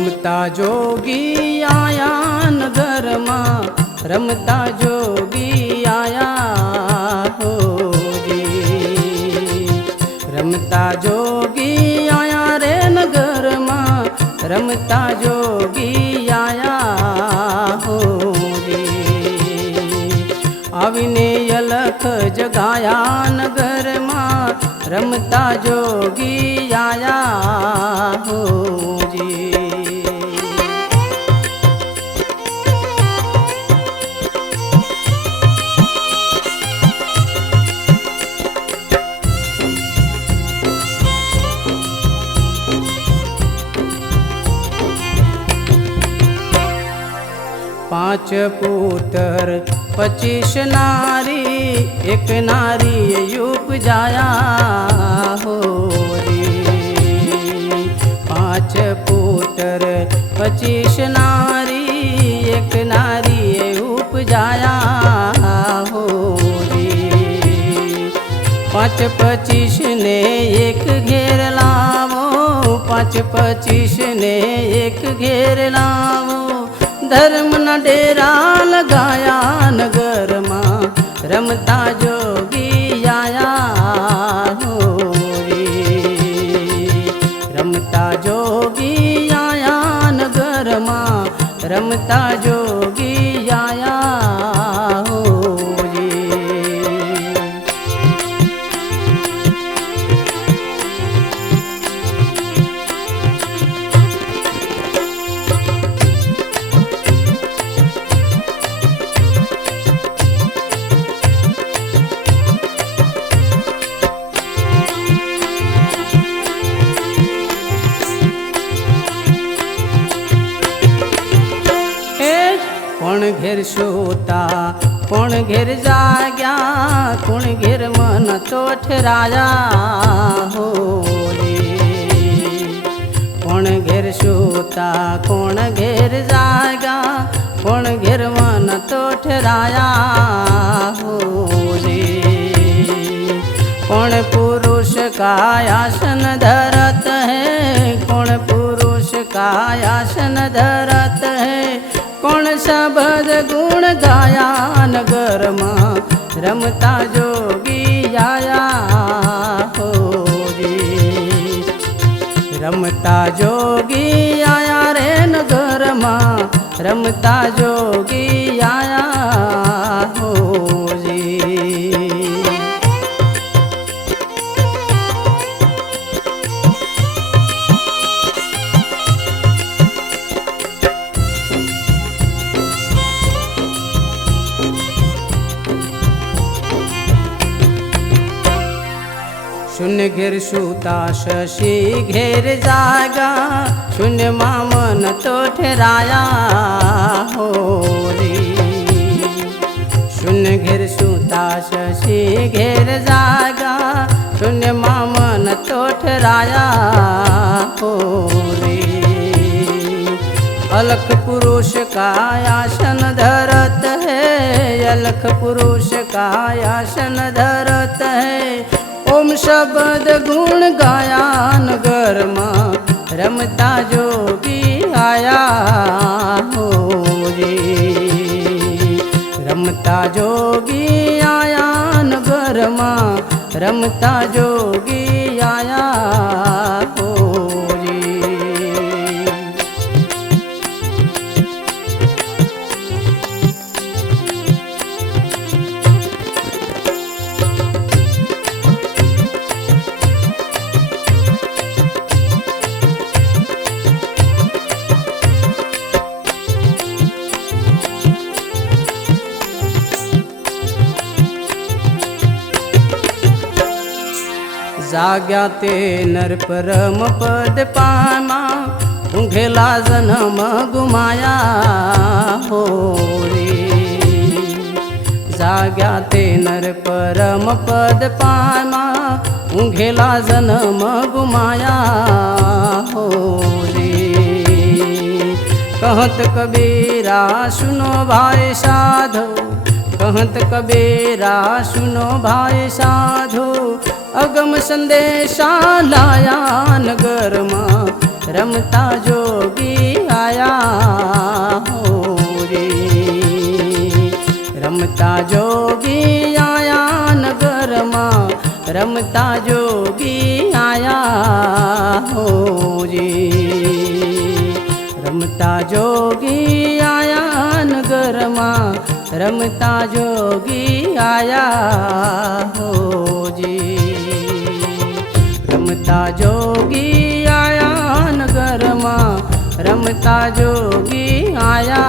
रमता जोगी आया नगर में, रमता जोगी आया हो जी। रमता जोगी आया रे नगर में, रमता जोगी आया हो जी। आविने अलख जगाया नगर में, रमता जोगी आया हो जी। पांच पुत्र 25 नारी, एक नारी उपजाया हो रे। पांच पुत्र 25 नारी, एक नारी उपजाया हो रे। 5 25 ने एक घेर लावो, 5 25 ने एक घेर लावो। धर्म न डेरा लगाया नगर मां, रमता जोगी आया हो रे। रमता जोगी आया नगर मां, रमता जोगी आया हो रे। कोण घेर सोता, कोण घेर जाग्या, कोण घेर मन तो ठराया हो रे। कोण घेर सोता, कोण घेर जाग्या, कोण घेर मन तो ठराया हो रे। कौन पुरुष का आसन धरत है, कौन पुरुष का आसन धरत है। कौन शब्द गुण गाया नगर मां, रमता जोगी आया हो रे। रमता जोगी आया रे नगर मां, रमता जोगी आया हो रे। शून्य घेर सूता शशि घेर जागा, शून्य मामन तो ठहराया हो रे। शून्य घेर सूता शशि घेर जागा, शून्य मामन तो ठहराया हो रे। अलख पुरुष का आसन धरत है, अलख पुरुष का आसन धरत है। ओम शब्द गुण गाया नगर मां, रमता जोगी आया हो रे। रमता जोगी आया नगर मां, रमता जोगी आया हो रे। जाग्या ते नर परम पद पामा, ऊँघेला जन्म गुमाया हो रे। जाग्या ते नर परम पद पामा, ऊँघेला जन्म गुमाया हो रे। कहत कबीरा सुनो भाई साधो, कहत कबीरा सुनो भाई साधो। अगम संदेशा लाया नगर मां, रमता जोगी रमता जोगी आया हो जी। रमता जोगी आया नगर मां, रमता जोगी आया हो जी। रमता जोगी आया नगर मां, रमता जोगी आया